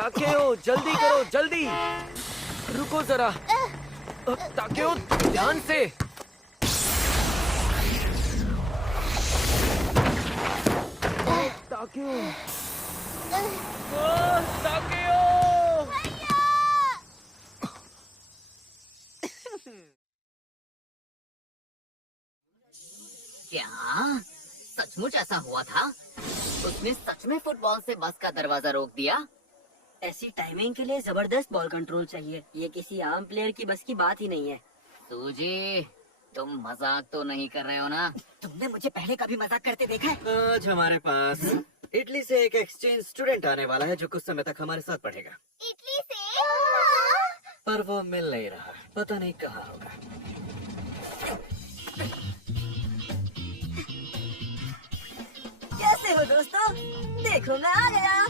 ताकेओ जल्दी करो जल्दी। रुको जरा। ताकेओ ध्यान से। ताकेओ ताकेओ। क्या सचमुच ऐसा हुआ था? उसने सच में फुटबॉल से बस का दरवाजा रोक दिया? ऐसी टाइमिंग के लिए जबरदस्त बॉल कंट्रोल चाहिए। ये किसी आम प्लेयर की बस की बात ही नहीं है। सूजी, तुम मजाक तो नहीं कर रहे हो ना? तुमने मुझे पहले कभी मजाक करते देखा है? आज हमारे पास इटली से एक एक्सचेंज स्टूडेंट आने वाला है जो कुछ समय तक हमारे साथ पढ़ेगा। इटली से? पर वो मिल नहीं रहा, पता नहीं कहाँ होगा। कैसे हो दोस्तों? देखो मैं आ गया।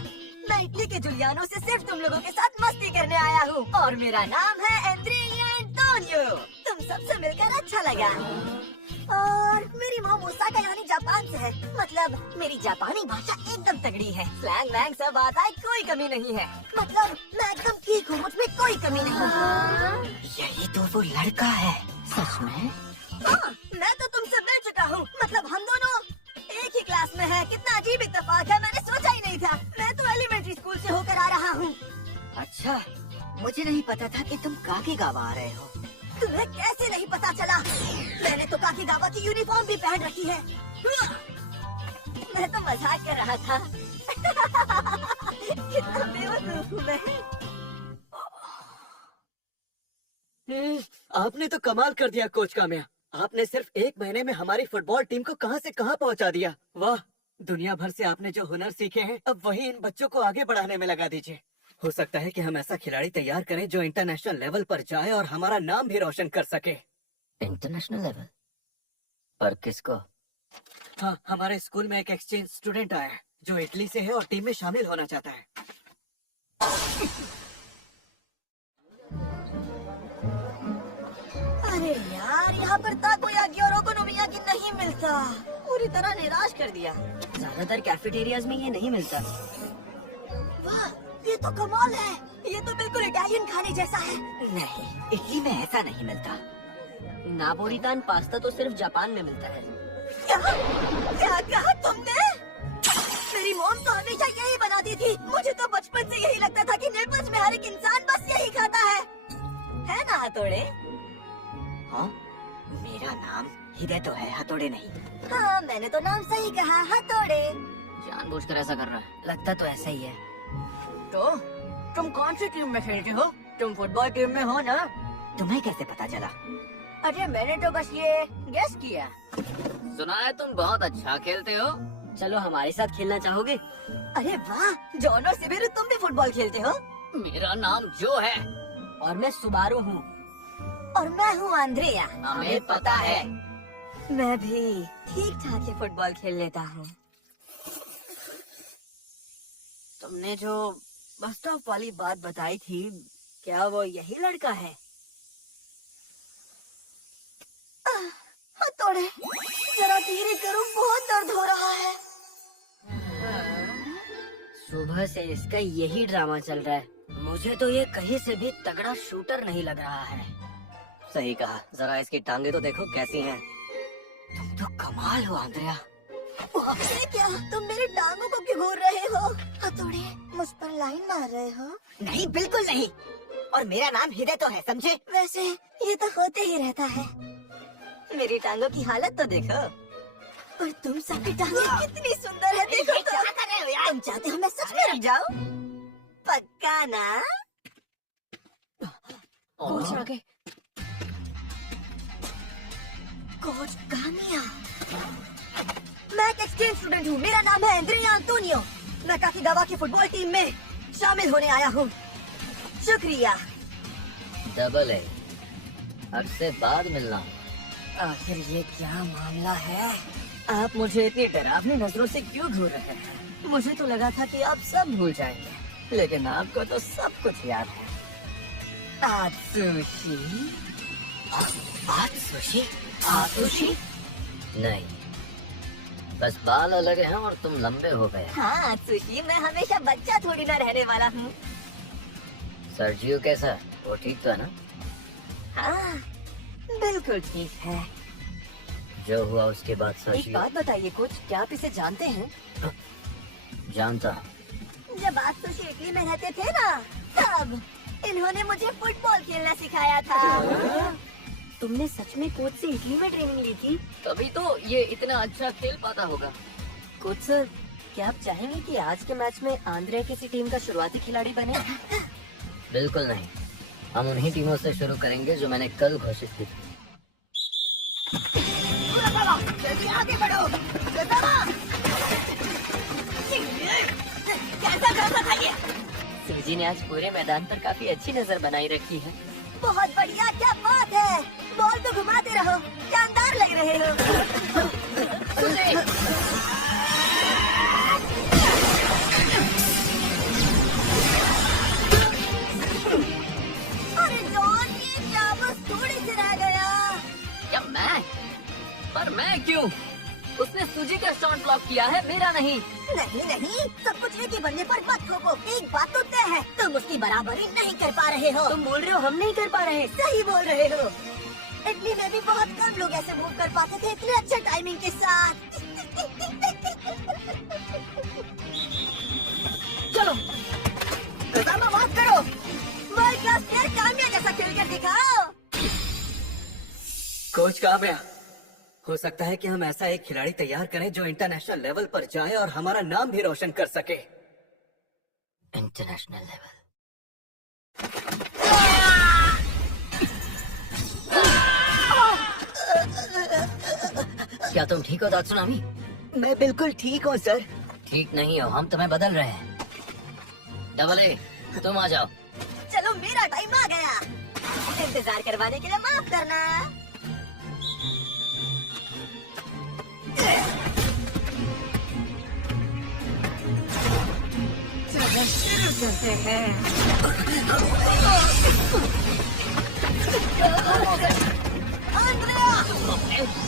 मैं इटली के जुलियानो से सिर्फ तुम लोगों के साथ मस्ती करने आया हूँ और मेरा नाम है एंड्रिया एंटोनियो। तुम सबसे मिलकर अच्छा लगा। और मेरी माँ ओसाका यानी जापान से है। मतलब मेरी जापानी भाषा एकदम तगड़ी है। स्लैंग वैंग सब आता है, कोई कमी नहीं है। मतलब मैं एकदम ठीक हूँ, मुझ में कोई कमी नहीं। यही तो वो लड़का है। सच में? हाँ, मैं तो तुमसे मिल चुका हूँ। मतलब हम दोनों एक ही क्लास में है। कितना अजीब इत्तेफाक है, मैंने सोचा ही नहीं था। मैं तो एलिमेंट्री स्कूल से होकर आ रहा हूँ। अच्छा, मुझे नहीं पता था कि तुम काकीगावा आ रहे हो। तुम्हें कैसे नहीं पता चला? मैंने तो काकीगावा की यूनिफॉर्म भी पहन रखी है। मैं तो मजाक कर रहा था। कितना बेवकूफ हूँ मैं। आपने तो कमाल कर दिया कोच काम्या। आपने सिर्फ 1 महीने में हमारी फुटबॉल टीम को कहां से कहां पहुंचा दिया। वाह, दुनिया भर से आपने जो हुनर सीखे हैं अब वही इन बच्चों को आगे बढ़ाने में लगा दीजिए। हो सकता है कि हम ऐसा खिलाड़ी तैयार करें जो इंटरनेशनल लेवल पर जाए और हमारा नाम भी रोशन कर सके। इंटरनेशनल लेवल पर किसको? हाँ, हमारे स्कूल में एक एक्सचेंज स्टूडेंट आया है जो इटली से है और टीम में शामिल होना चाहता है। अरे यार, यहाँ पर ताकोयाकी और ओकोनोमियाकी नहीं मिलता। पूरी तरह निराश कर दिया। ज्यादातर कैफेटेरियाज में ये नहीं मिलता। वाह, ये तो कमाल है। ये तो बिल्कुल इटालियन खाने जैसा है। नहीं, इटली में ऐसा नहीं मिलता। नापोलितान पास्ता तो सिर्फ जापान में मिलता है। क्या कहा तुमने? मेरी मॉम तो हमेशा यही बनाती थी। मुझे तो बचपन से यही लगता था कि नेपल्स में हर एक इंसान बस यही खाता है ना हथौड़े? हाँ, मेरा नाम हिदेतो है, हथौड़े नहीं। हाँ, मैंने तो नाम सही कहा, हथौड़े। जानबूझकर ऐसा कर रहा है। लगता तो ऐसा ही है। तो तुम कौन सी टीम में खेलते हो? तुम फुटबॉल टीम में हो ना? तुम्हें कैसे पता चला? अरे मैंने तो बस ये गेस किया। सुना है तुम बहुत अच्छा खेलते हो। चलो हमारे साथ खेलना चाहोगे? अरे वाह, जॉनो सिबिरु, तुम भी फुटबॉल खेलते हो? मेरा नाम जो है। और मैं सुबारू हूँ। और मैं हूँ आंद्रेया। हमें पता है। मैं भी ठीक ठाक ही फुटबॉल खेल लेता हूँ। तुमने जो बस स्टॉप वाली बात बताई थी, क्या वो यही लड़का है? हथौड़े, जरा धीरे करो, बहुत दर्द हो रहा है। सुबह से इसका यही ड्रामा चल रहा है। मुझे तो ये कहीं से भी तगड़ा शूटर नहीं लग रहा है। सही कहा, जरा इसकी टांगे तो देखो कैसी हैं। तुम तो कमाल हो आंद्रिया। ये क्या, तुम मेरी टांगों को क्यों घूर रहे हो? हथौड़े, मुझ पर लाइन मार रहे हो? नहीं, बिल्कुल नहीं। और मेरा नाम हिदेतो है, समझे? वैसे ये तो होते ही रहता है। मेरी टांगों की हालत तो देखो। और तुम सबकी टांगें कितनी सुंदर है, देखो तो। क्या कर रहे हो यार? तुम चाहते हो मैं सच में रुक जाऊं? पक्का ना? कोच आ गए। कोच कामिया। मैं एक एक्सचेंज स्टूडेंट हूँ। मेरा नाम है एंड्रिया एंटोनियो। मैं काकीगावा की फुटबॉल टीम में शामिल होने आया हूँ। शुक्रिया। डबल ए, अरसे बाद मिलना। आखिर ये क्या मामला है? आप मुझे इतनी डरावनी नजरों से क्यों घूर रहे हैं? मुझे तो लगा था कि आप सब भूल जाएंगे, लेकिन आपको तो सब कुछ याद है। आत्सुशी? आत्सुशी? आत्सुशी? नहीं, बस बाल अलग हैं और तुम लंबे हो गए। हाँ आत्सुशी, मैं हमेशा बच्चा थोड़ी ना रहने वाला हूँ। सर्जियो कैसा? वो ठीक तो है ना? हाँ, बिल्कुल ठीक है। जो हुआ उसके बाद एक सर्जियो बात बताइए कोच, क्या आप इसे जानते हैं? जानता हूँ। जब आप सुशी इटली में रहते थे ना, तब इन्होंने मुझे फुटबॉल खेलना सिखाया था। तुमने सच में कोच से इटली में ट्रेनिंग ली थी? तभी तो ये इतना अच्छा खेल पाता होगा। कोच सर, क्या आप चाहेंगे कि आज के मैच में आंद्रे किसी टीम का शुरुआती खिलाड़ी बने? बिल्कुल नहीं, हम उन्हीं टीमों से शुरू करेंगे जो मैंने कल घोषित की थी। जल्दी आगे बढ़ो। कैसा कैसा था ये? सूजी ने आज पूरे मैदान पर काफी अच्छी नजर बनाई रखी है। बहुत बढ़िया, क्या बात है। बॉल तो घुमाते रहो, शानदार लग रहे हो। अरे जॉन, ये क्या बस थोड़े से रह गया। क्या मैं? पर मैं क्यों? उसने सूजी का शॉट ब्लॉक किया है, मेरा नहीं। नहीं नहीं, सब कुछ एक ही बंदे पर मत थोपो। एक बात तो तय है, तुम उसकी बराबरी नहीं कर पा रहे हो। तुम बोल रहे हो हम नहीं कर पा रहे? सही बोल रहे हो। इटली में भी बहुत कम लोग ऐसे मूव कर पाते थे इतने अच्छे टाइमिंग के साथ। चलो बात करो। वर्ल्ड क्लास प्लेयर काम्या जैसा खेल कर दिखाओ। कोच काम्या, हो सकता है कि हम ऐसा एक खिलाड़ी तैयार करें जो इंटरनेशनल लेवल पर जाए और हमारा नाम भी रोशन कर सके। International level. क्या तुम ठीक हो तात्सुनामी? मैं बिल्कुल ठीक हूँ सर। ठीक नहीं हो, हम तुम्हें बदल रहे हैं। डबल ए, तुम आ जाओ। चलो मेरा टाइम आ गया। इंतजार करवाने के लिए माफ करना। चलो शुरू करते हैं। आंद्रेया!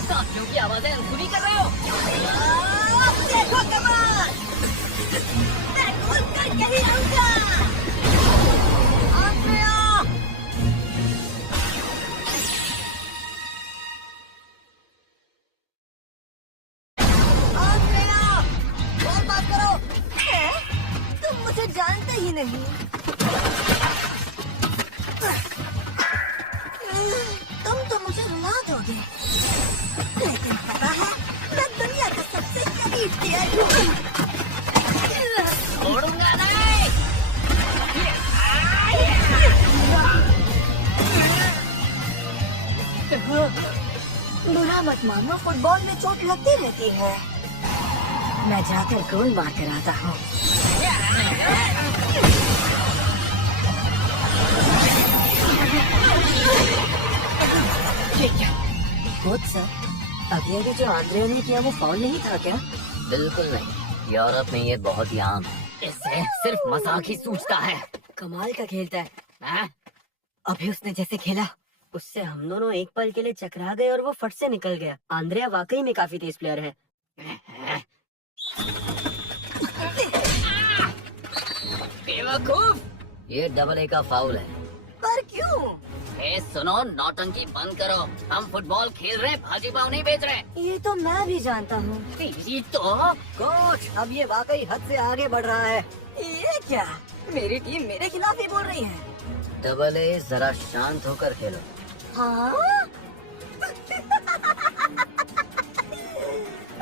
साथियों की आवाजें अनसुनी कर रहे हो। देखो कमाल! मैं गोल करके ही रहूंगा। आंद्रेया! आंद्रेया! बॉल पास करो। हैं? तुम मुझे जानते ही नहीं। तुम तो मुझे रुला दोगे, लेकिन पता है मैं दुनिया का सबसे शरीफ प्लेयर हूँ। छोड़ूंगा नहीं। बुरा मत मानो, फुटबॉल में चोट लगती रहती है। मैं जाकर गोल मार कर आता हूँ। कोच सर, अभी जो आंद्रे ने किया वो फाउल नहीं था क्या? बिल्कुल नहीं, यूरोप में ये बहुत ही आम है। इससे सिर्फ मजाक ही सूझता है। कमाल का खेलता है। हाँ? अभी उसने जैसे खेला, उससे हम दोनों एक पल के लिए चकरा गए और वो फट से निकल गया। आंद्रेया वाकई में काफी तेज प्लेयर है। बेवकूफ! ये डबल ए का फाउल है। पर क्यों? ए सुनो, नौटंकी बंद करो। हम फुटबॉल खेल रहे, भाजी पाव नहीं बेच रहे। ये तो मैं भी जानता हूँ। ये तो कोच, अब ये वाकई हद से आगे बढ़ रहा है। ये क्या? मेरी टीम मेरे खिलाफ ही बोल रही है। डबल ए, जरा शांत होकर खेलो। हाँ?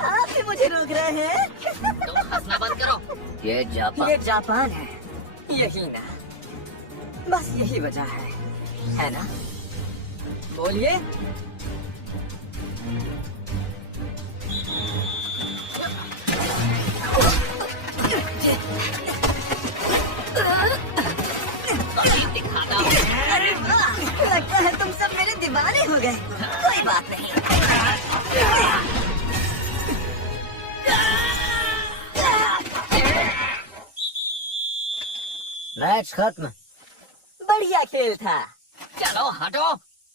आप भी मुझे रोक रहे हैं? तुम हंसना बंद करो। ये जापान है, यही ना? बस यही वजह है ना? बोलिए। दिखाता हूँ। अरे वाह, लगता है तुम सब मेरे दीवाने हो गए। कोई बात नहीं। मैच खत्म। बढ़िया खेल था। चलो हटो,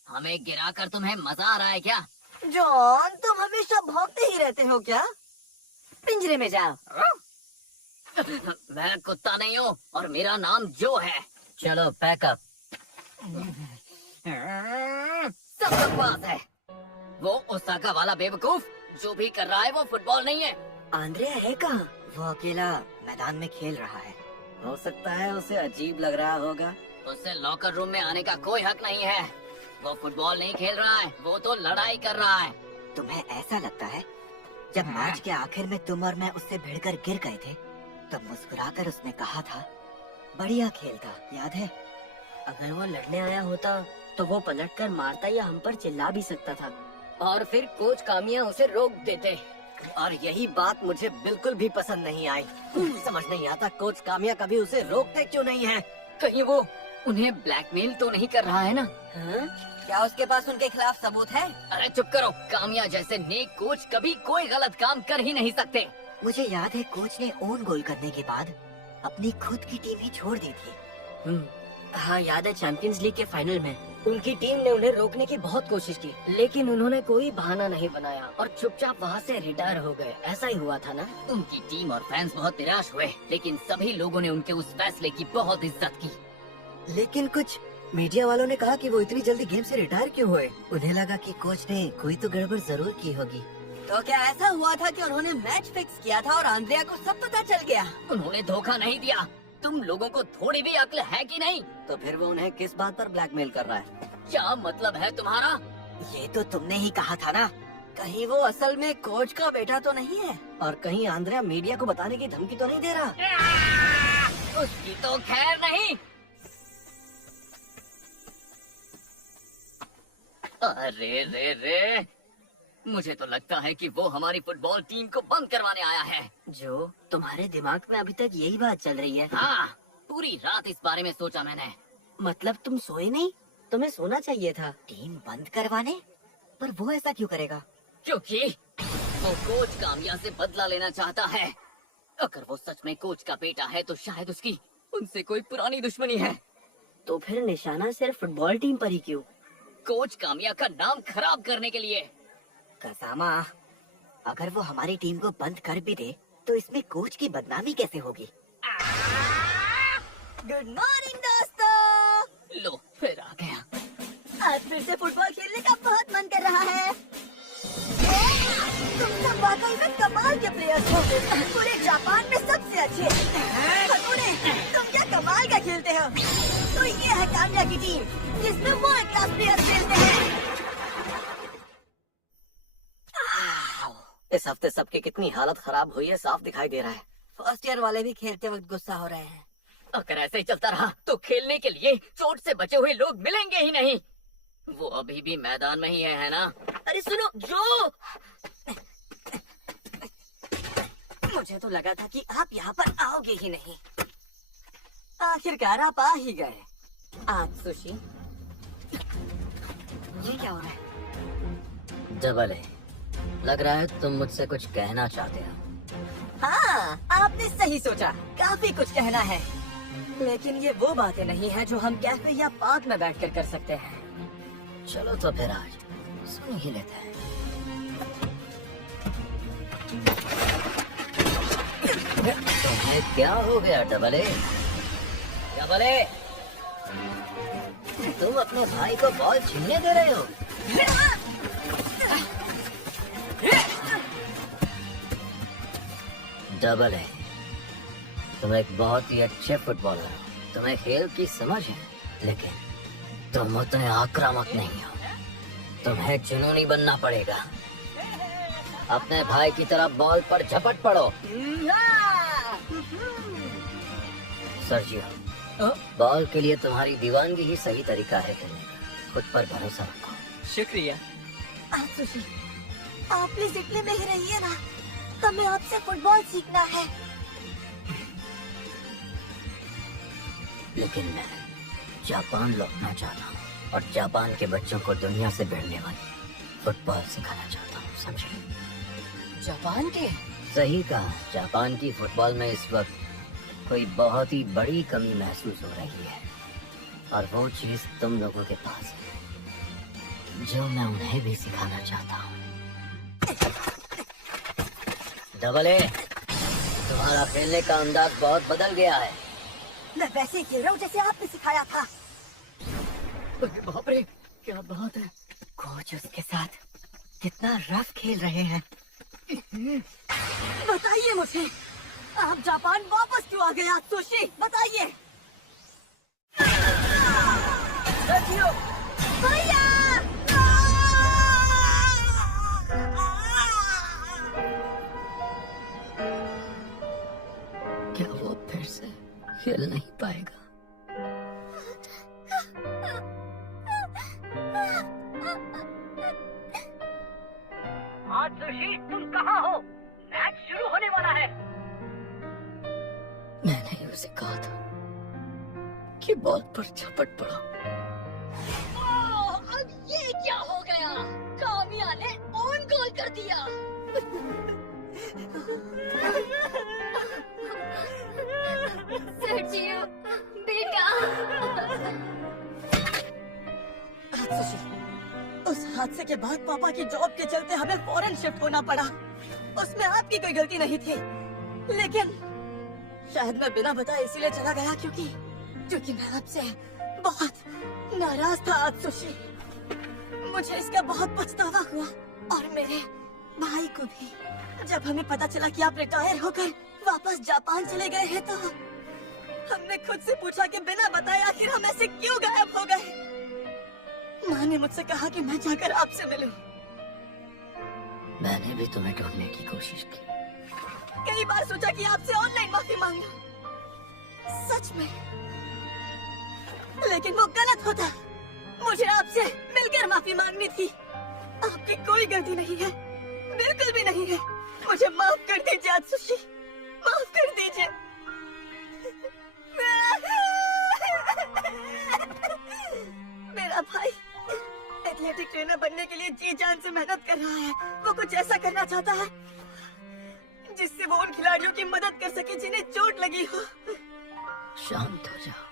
हमें गिराकर तुम्हें मजा आ रहा है क्या? जॉन, तुम हमेशा भौंकते ही रहते हो क्या? पिंजरे में जाओ। मैं कुत्ता नहीं हूँ और मेरा नाम जो है। चलो पैकअप। सब बकवास है। वो ओसाका वाला बेवकूफ जो भी कर रहा है वो फुटबॉल नहीं है। आंद्रे है कहाँ? वो अकेला मैदान में खेल रहा है। हो सकता है उसे अजीब लग रहा होगा। उसे लॉकर रूम में आने का कोई हक नहीं है। वो फुटबॉल नहीं खेल रहा है, वो तो लड़ाई कर रहा है। तुम्हें ऐसा लगता है? जब मैच के आखिर में तुम और मैं उससे भिड़कर गिर गए थे, तब मुस्कुराकर उसने कहा था, बढ़िया खेल था, याद है? अगर वो लड़ने आया होता तो वो पलटकर मारता या हम पर चिल्ला भी सकता था, और फिर कोच कामिया उसे रोक देते। और यही बात मुझे बिल्कुल भी पसंद नहीं आई। समझ नहीं आता कोच कामिया कभी उसे रोकते क्यों नहीं है। कहीं वो उन्हें ब्लैकमेल तो नहीं कर रहा है ना? हाँ? क्या उसके पास उनके खिलाफ सबूत है? अरे चुप करो। कामिया जैसे नेक कोच कभी कोई गलत काम कर ही नहीं सकते। मुझे याद है कोच ने ओन गोल करने के बाद अपनी खुद की टीम ही छोड़ दी थी। हाँ याद है, चैंपियंस लीग के फाइनल में उनकी टीम ने उन्हें रोकने की बहुत कोशिश की, लेकिन उन्होंने कोई बहाना नहीं बनाया और चुपचाप वहाँ से रिटायर हो गए। ऐसा ही हुआ था ना? उनकी टीम और फैंस बहुत निराश हुए, लेकिन सभी लोगों ने उनके उस फैसले की बहुत इज्जत की। लेकिन कुछ मीडिया वालों ने कहा कि वो इतनी जल्दी गेम से रिटायर क्यों हुए। उन्हें लगा कि कोच ने कोई तो गड़बड़ जरूर की होगी। तो क्या ऐसा हुआ था कि उन्होंने मैच फिक्स किया था और आंद्रिया को सब पता चल गया? उन्होंने धोखा नहीं दिया। तुम लोगों को थोड़ी भी अक्ल है कि नहीं? तो फिर वो उन्हें किस बात पर ब्लैकमेल कर रहा है? क्या मतलब है तुम्हारा? ये तो तुमने ही कहा था ना। कहीं वो असल में कोच का बेटा तो नहीं है? और कहीं आंद्रिया मीडिया को बताने की धमकी तो नहीं दे रहा? उसकी तो खैर नहीं। अरे रे रे, मुझे तो लगता है कि वो हमारी फुटबॉल टीम को बंद करवाने आया है। जो तुम्हारे दिमाग में अभी तक यही बात चल रही है? हाँ, पूरी रात इस बारे में सोचा मैंने। मतलब तुम सोए नहीं? तुम्हें सोना चाहिए था। टीम बंद करवाने? पर वो ऐसा क्यों करेगा? क्योंकि वो कोच कामिया से बदला लेना चाहता है। अगर वो सच में कोच का बेटा है तो शायद उसकी उनसे कोई पुरानी दुश्मनी है। तो फिर निशाना सिर्फ फुटबॉल टीम पर ही क्यों? कोच कामिया का नाम खराब करने के लिए। कसामा, अगर वो हमारी टीम को बंद कर भी दे तो इसमें कोच की बदनामी कैसे होगी? गुड मॉर्निंग दोस्तों। लो फिर आ गया। आज फिर से फुटबॉल खेलने का बहुत मन कर रहा है। तुम सब वाकई में कमाल के प्लेयर्स हो। पूरे जापान में सबसे अच्छे। हकुने, तुम क्या कमाल का खेलते हो। तो ये है कामिया की टीम जिसमें वर्ल्ड क्लास प्लेयर्स खेलते हैं। इस हफ्ते सबकी कितनी हालत खराब हुई है साफ दिखाई दे रहा है। फर्स्ट ईयर वाले भी खेलते वक्त गुस्सा हो रहे हैं। अगर ऐसे ही चलता रहा तो खेलने के लिए चोट से बचे हुए लोग मिलेंगे ही नहीं। वो अभी भी मैदान में ही है ना? अरे सुनो जो, मुझे तो लगा था कि आप यहाँ पर आओगे ही नहीं। आखिरकार आप आ ही गए। आज सुशी, ये क्या हो रहा है? डबल है। लग रहा है तुम मुझसे कुछ कहना चाहते हो। हाँ, आपने सही सोचा। काफी कुछ कहना है, लेकिन ये वो बातें नहीं है जो हम कैफे या पार्क में बैठकर कर सकते हैं। चलो तो फिर आज सुन ही लेते हैं। तुम्हें क्या हो गया डबल ए? डबल ए, तुम अपने भाई को बॉल छीनने दे रहे हो? डबल है, तुम एक बहुत ही अच्छे फुटबॉलर हो। तुम्हें खेल की समझ है, लेकिन तुम उतने आक्रामक नहीं हो। तुम्हें जुनूनी बनना पड़ेगा। अपने भाई की तरह बॉल पर झपट पड़ो। सर्जियो, बॉल के लिए तुम्हारी दीवानगी ही सही तरीका है खेलने का। खुद पर भरोसा रखो। शुक्रिया। सुशी, आप प्लीज इटली में ही रहिए ना। हमें आपसे फुटबॉल सीखना है। लेकिन मैं जापान लौटना चाहता हूँ और जापान के बच्चों को दुनिया से भिड़ने वाली फुटबॉल सिखाना चाहता हूँ, समझे? जापान के? सही कहा। जापान की फुटबॉल में इस वक्त कोई बहुत ही बड़ी कमी महसूस हो रही है, और वो चीज तुम लोगों के पास है जो मैं उन्हें भी सिखाना चाहता हूँ। डबल ए, तुम्हारा खेलने का अंदाज बहुत बदल गया है। मैं वैसे ही खेल रहा हूँ जैसे आपने सिखाया था। अरे बाप रे, क्या बात है। कोच उसके साथ कितना रफ खेल रहे हैं। बताइए मुझे, आप जापान वापस क्यों आ गए आत्सुशी? बताइए। सर्जियो, भैया! क्या वो फिर से खेल नहीं पाएगा? आत्सुशी, तुम कहाँ हो? मैच शुरू होने वाला है। मैंने ही उसे कहा था कि बॉल पर झपट पड़ा। अब ये क्या हो गया? कामिया ने ऑन गोल कर दिया। सर्जियो, बेटा। आत्सुशी, उस हादसे के बाद पापा की जॉब के चलते हमें फॉरेन शिफ्ट होना पड़ा। उसमें आपकी कोई गलती नहीं थी, लेकिन शायद मैं बिना बताए इसीलिए चला गया क्योंकि मैं आपसे बहुत नाराज था आत्सुशी। मुझे इसका बहुत पछतावा हुआ और मेरे भाई को भी। जब हमें पता चला कि आप रिटायर होकर वापस जापान चले गए हैं तो हमने खुद से पूछा कि बिना बताए आखिर हम ऐसे क्यों गायब हो गए। माँ ने मुझसे कहा कि मैं जाकर आपसे मिलूं। मैंने भी तुम्हें ढूंढने की कोशिश की। कई बार सोचा कि आपसे ऑनलाइन माफी मांग लूं, सच में, लेकिन वो गलत होता। मुझे आपसे मिलकर माफी मांगनी थी। आपकी कोई गलती नहीं है, बिल्कुल भी नहीं है। मुझे माफ कर दीजिए आत्सुशी, माफ कर दीजिए। मेरा भाई एथलेटिक ट्रेनर बनने के लिए जी जान से मेहनत कर रहा है। वो कुछ ऐसा करना चाहता है जिससे वो उन खिलाड़ियों की मदद कर सके जिन्हें चोट लगी हो। शांत हो जाओ।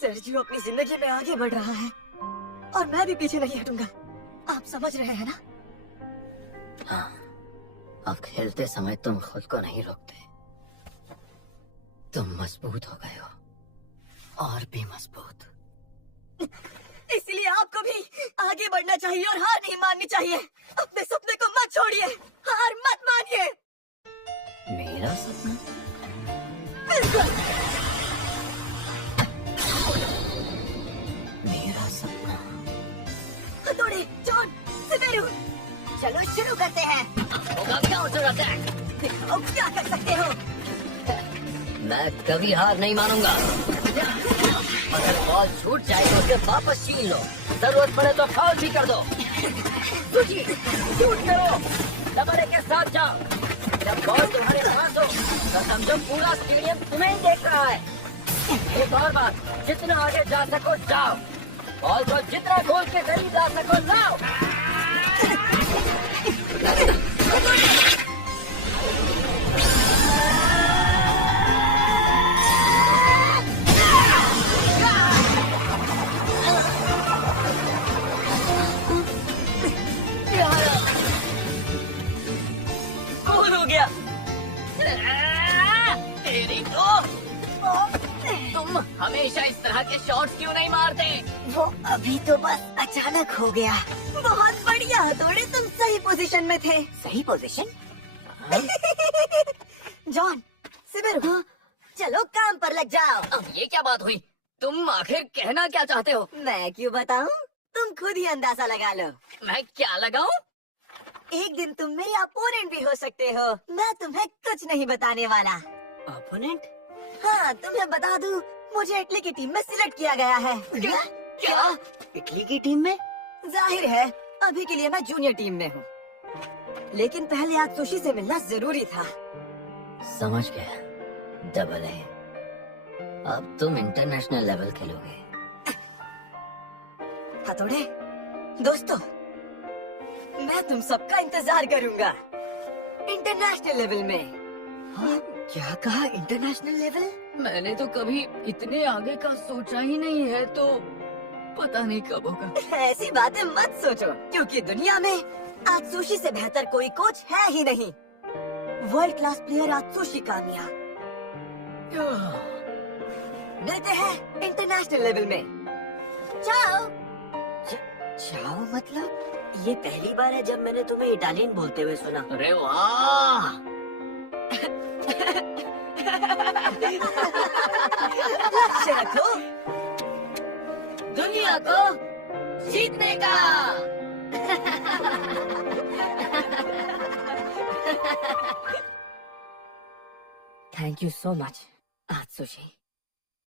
सर्जियो अपनी जिंदगी में आगे बढ़ रहा है और मैं भी पीछे नहीं हटूंगा। आप समझ रहे हैं ना? हाँ, अब खेलते समय तुम खुद को नहीं रोकते। तुम मजबूत हो गए हो और भी मजबूत। इसलिए आपको भी आगे बढ़ना चाहिए और हार नहीं माननी चाहिए। अपने सपने को मत छोड़िए, हार मत मानिए। मेरा सपना? बिल्कुल। मेरा सपना? हथौड़े, जॉन, सिमेरू, चलो शुरू करते हैं। होगा क्या उसे अटैक? दिखाओ क्या कर सकते हो। मैं कभी हार नहीं मानूंगा। अगर बॉल छूट जाए तो उसे वापस छीन लो। जरूरत पड़े तो फाउल भी कर दो। सुची, शूट करो, डबल के साथ जाओ। जब बॉल तुम्हारे पास हो तो समझो पूरा स्टेडियम तुम्हें ही देख रहा है। एक और बात, जितना आगे जा सको जाओ। बॉल को जितना गोल के करीब ला सको लाओ। गोल हो गया। तेरी तो तुम हमेशा इस तरह के शॉट्स क्यों नहीं मारते? वो अभी तो बस अचानक हो गया। बहुत बढ़िया हथौड़े, तुम सही पोजीशन में थे। सही पोजीशन? जॉन, सिमेरू, चलो काम पर लग जाओ। अब ये क्या बात हुई? तुम आखिर कहना क्या चाहते हो? मैं क्यों बताऊं? तुम खुद ही अंदाजा लगा लो। मैं क्या लगाऊं? एक दिन तुम मेरे अपोनेंट भी हो सकते हो। मैं तुम्हें कुछ नहीं बताने वाला। अपोनेंट? हाँ, तुम्हें बता दूं, मुझे इटली की टीम में सिलेक्ट किया गया है। क्या? इटली की टीम में? जाहिर है, अभी के लिए मैं जूनियर टीम में हूँ, लेकिन पहले आत्सुशी से मिलना जरूरी था। समझ गया। डबल है। अब तुम इंटरनेशनल लेवल खेलोगे। हथौड़े, दोस्तों, मैं तुम सबका इंतजार करूंगा इंटरनेशनल लेवल में। हाँ, क्या कहा इंटरनेशनल लेवल? मैंने तो कभी इतने आगे का सोचा ही नहीं है, तो पता नहीं कब होगा। ऐसी बातें मत सोचो, क्योंकि दुनिया में आत्सुशी से बेहतर कोई कोच है ही नहीं। World class player Atsushi Kamiya. मिलते हैं इंटरनेशनल लेवल में। जाओ। चाओ मतलब? ये पहली बार है जब मैंने तुम्हें इटालियन बोलते हुए सुना। अरे वाह! लक्ष्य रखो। दुनिया को जीतने का। Thank you so much Atsushi.